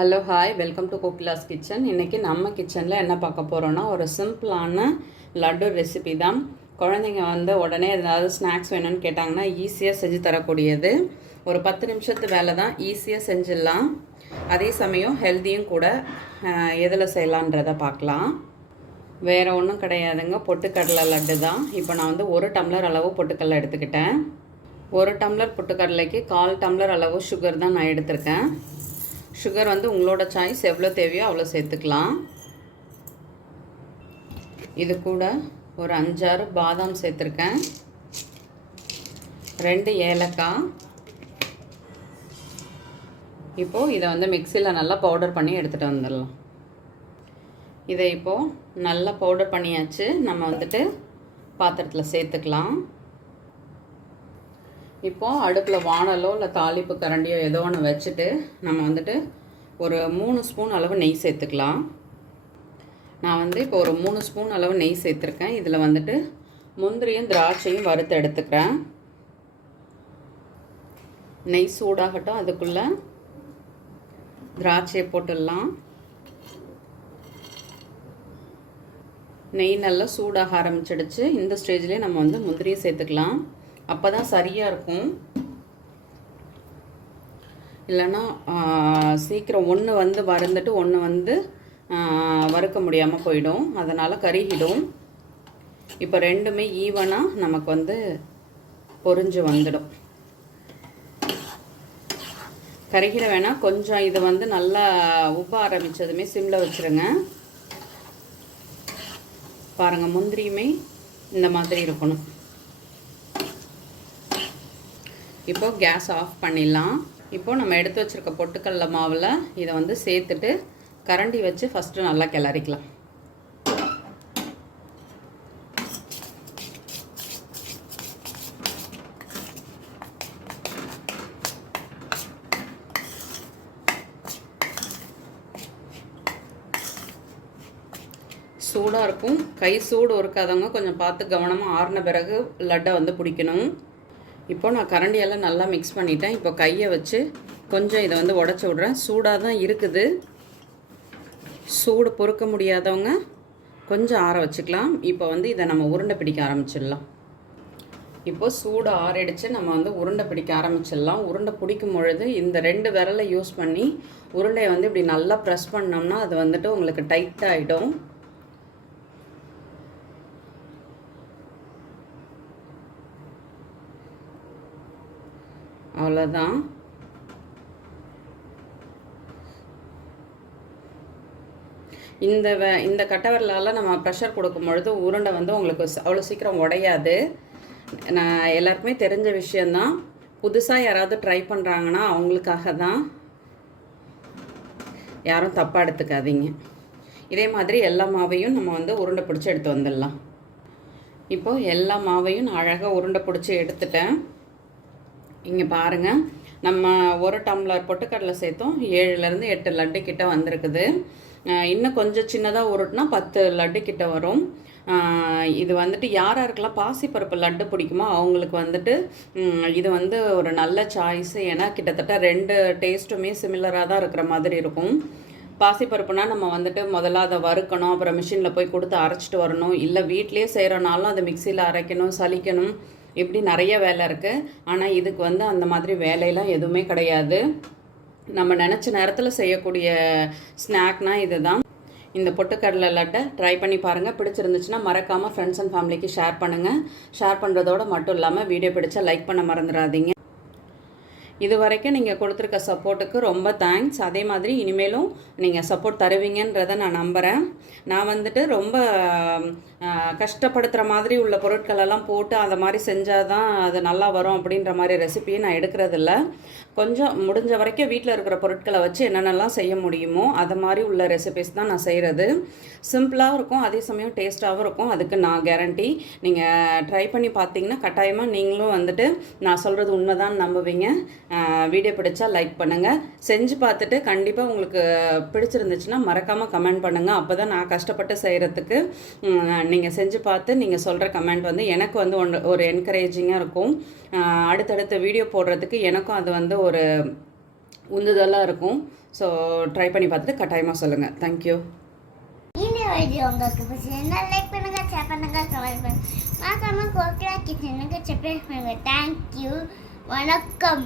Hello hi welcome to Kokila's kitchen. இன்றைக்கி நம்ம கிச்சனில் என்ன பார்க்க போகிறோன்னா ஒரு சிம்பிளான லட்டு ரெசிபி தான். குழந்தைங்க உடனே ஏதாவது ஸ்நாக்ஸ் வேணும்னு கேட்டாங்கன்னா ஈஸியாக செஞ்சு தரக்கூடியது. ஒரு 10 நிமிஷத்து வேலை தான், ஈஸியாக செஞ்சிடலாம். அதே சமயம் ஹெல்த்தியும் கூட. எதில் செய்யலான்றதை பார்க்கலாம். வேறு ஒன்றும் கிடையாதுங்க, பொட்டுக்கடலை லட்டு தான். இப்போ நான் 1 டம்ளர் அளவு பொட்டுக்கடலை எடுத்துக்கிட்டேன். 1 டம்ளர் பொட்டுக்கடலைக்கு 1/4 டம்ளர் அளவு சுகர் தான் நான் எடுத்திருக்கேன். சுகர் உங்களோட சாய்ஸ், எவ்வளோ தேவையோ அவ்வளோ சேர்த்துக்கலாம். இது கூட ஒரு 5-6 பாதாம் சேர்த்துருக்கேன், 2 ஏலக்காய். இப்போது இதை மிக்சியில் நல்லா பவுடர் பண்ணி எடுத்துகிட்டு வந்துடலாம். இதை இப்போது நல்லா பவுடர் பண்ணியாச்சு. நம்ம பாத்திரத்தில் சேர்த்துக்கலாம். இப்போது அடுப்பில் வானலோ இல்லை தாளிப்பு கரண்டியோ ஏதோ ஒன்று வச்சுட்டு நம்ம ஒரு 3 ஸ்பூன் அளவு நெய் சேர்த்துக்கலாம். நான் இப்போ ஒரு 3 ஸ்பூன் அளவு நெய் சேர்த்துருக்கேன். இதில் முந்திரியும் திராட்சையும் வறுத்து எடுத்துக்கிறேன். நெய் சூடாகட்டும், அதுக்குள்ளே திராட்சையை போட்டுடலாம். நெய் நல்லா சூடாக ஆரம்பிச்சிடுச்சு. இந்த ஸ்டேஜ்லேயே நம்ம முந்திரியை சேர்த்துக்கலாம். அப்போ தான் சரியாக இருக்கும். இல்லைன்னா சீக்கிரம் ஒன்று வறுந்துட்டு ஒன்று வறுக்க முடியாமல் போயிடும், அதனால் கருகிடும். இப்போ ரெண்டுமே ஈவனாக நமக்கு பொரிஞ்சு வந்துடும். கருகிட வேணாம், கொஞ்சம் இது நல்லா உப்ப ஆரம்பித்ததுமே சிம்மில் வச்சுருங்க. பாருங்கள், முந்திரியுமே இந்த மாதிரி இருக்கணும். இப்போ கேஸ் ஆஃப் பண்ணிடலாம். இப்போ நம்ம எடுத்து வச்சுருக்க பொட்டுக்கடலை மாவில் இதை சேர்த்துட்டு கரண்டி வச்சு ஃபஸ்ட்டு நல்லா கிளறிக்கலாம். சூடாக இருக்கும், கை சூடு இருக்காதவங்க கொஞ்சம் பார்த்து கவனமாக ஆறின பிறகு லட்டை பிடிக்கணும். இப்போ நான் கரண்டியெல்லாம் நல்லா மிக்ஸ் பண்ணிட்டேன். இப்போ கையை வச்சு கொஞ்சம் இதை உடச்சி விட்றேன். சூடாக தான் இருக்குது. சூடு பொறுக்க முடியாதவங்க கொஞ்சம் ஆற வச்சுக்கலாம். இப்போ இதை நம்ம உருண்டை பிடிக்க ஆரம்பிச்சிடலாம். இப்போது சூடு ஆறிடுச்சு. நம்ம உருண்டை பிடிக்க ஆரம்பிச்சிடலாம். உருண்டை பிடிக்கும் பொழுது இந்த 2 விரலை யூஸ் பண்ணி உருண்டையை இப்படி நல்லா ப்ரெஸ் பண்ணோம்னா அது உங்களுக்கு டைட்டாகிடும். அவ்வளோதான். இந்த கட்டவரலால் நம்ம ப்ரெஷர் கொடுக்கும் பொழுது உருண்டை உங்களுக்கு அவ்வளோ சீக்கிரம் உடையாது. நான் எல்லாருக்குமே தெரிஞ்ச விஷயந்தான். புதுசாக யாராவது ட்ரை பண்ணுறாங்கன்னா அவங்களுக்காக தான், யாரும் தப்பாக எடுத்துக்காதீங்க. இதே மாதிரி எல்லா மாவையும் நம்ம உருண்டை பிடிச்சி எடுத்து வந்துடலாம். இப்போது எல்லா மாவையும் நான் அழகாக உருண்டை பிடிச்சி எடுத்துட்டேன். இங்கே பாருங்கள், நம்ம 1 டம்ளர் பொட்டுக்கடலை சேர்த்தோம், 7லேருந்து 8 லட்டு கிட்ட வந்திருக்குது. இன்னும் கொஞ்சம் சின்னதாக உருட்டினா 10 லட்டு கிட்ட வரும். இது யாருக்கெல்லாம் பாசிப்பருப்பு லட்டு பிடிக்குமோ அவங்களுக்கு இது ஒரு நல்ல சாய்ஸு. ஏன்னா கிட்டத்தட்ட 2 டேஸ்ட்டுமே சிமிலராக தான் இருக்கிற மாதிரி இருக்கும். பாசிப்பருப்புனா நம்ம முதல்ல அதை வறுக்கணும், அப்புறம் மிஷினில் போய் கொடுத்து அரைச்சிட்டு வரணும். இல்லை வீட்லேயே செய்கிறனாலும் அதை மிக்சியில் அரைக்கணும், சலிக்கணும், இப்படி நிறைய வேலை இருக்குது. ஆனால் இதுக்கு அந்த மாதிரி வேலையெல்லாம் எதுவுமே கிடையாது. நம்ம நினச்ச நேரத்தில் செய்யக்கூடிய ஸ்நாக்னால் இது தான். இந்த பொட்டுக்கடலை லட்டை ட்ரை பண்ணி பாருங்கள். பிடிச்சிருந்துச்சுன்னா மறக்காமல் ஃப்ரெண்ட்ஸ் அண்ட் ஃபேமிலிக்கு ஷேர் பண்ணுங்கள். ஷேர் பண்ணுறதோடு மட்டும் இல்லாமல் வீடியோ பிடிச்சா லைக் பண்ண மறந்துடாதீங்க. இது வரைக்கும் நீங்கள் கொடுத்துருக்க சப்போர்ட்டுக்கு ரொம்ப தேங்க்ஸ். அதே மாதிரி இனிமேலும் நீங்கள் சப்போர்ட் தருவீங்கன்றதை நான் நம்புகிறேன். நான் ரொம்ப கஷ்டப்படுத்துகிற மாதிரி உள்ள பொருட்களெல்லாம் போட்டு அந்த மாதிரி செஞ்சால் தான் அது நல்லா வரும் அப்படின்ற மாதிரி ரெசிபியை நான் எடுக்கிறதில்ல. கொஞ்சம் முடிஞ்ச வரைக்கும் வீட்டில் இருக்கிற பொருட்களை வச்சு என்னென்னலாம் செய்ய முடியுமோ அது மாதிரி உள்ள ரெசிபிஸ் தான் நான் செய்கிறது. சிம்பிளாகவும் இருக்கும், அதே சமயம் டேஸ்ட்டாகவும் இருக்கும். அதுக்கு நான் கேரண்டி. நீங்கள் ட்ரை பண்ணி பார்த்தீங்கன்னா கட்டாயமாக நீங்களும் நான் சொல்கிறது உண்மைதான் நம்புவீங்க. வீடியோ பிடிச்சா லைக் பண்ணுங்கள். செஞ்சு பார்த்துட்டு கண்டிப்பாக உங்களுக்கு பிடிச்சிருந்துச்சுன்னா மறக்காமல் கமெண்ட் பண்ணுங்கள். அப்போ தான் நான் கஷ்டப்பட்டு செய்கிறதுக்கு நீங்கள் செஞ்சு பார்த்து நீங்கள் சொல்கிற கமெண்ட் எனக்கு ஒரு என்கரேஜிங்காக இருக்கும். அடுத்தடுத்த வீடியோ போடுறதுக்கு எனக்கும் அது ஒரு உந்துதலாக இருக்கும். ஸோ ட்ரை பண்ணி பார்த்துட்டு கட்டாயமாக சொல்லுங்கள். தேங்க்யூ. இந்த வீடியோ உங்களுக்கு பிடிச்சிருந்தா லைக் பண்ணுங்க, ஷேர் பண்ணுங்க, கமெண்ட் பண்ணுங்க. மறக்காம கோகிலா கிச்சனுக்கு சப்ஸ்கிரைப் பண்ணுங்க. தேங்க்யூ. வணக்கம்.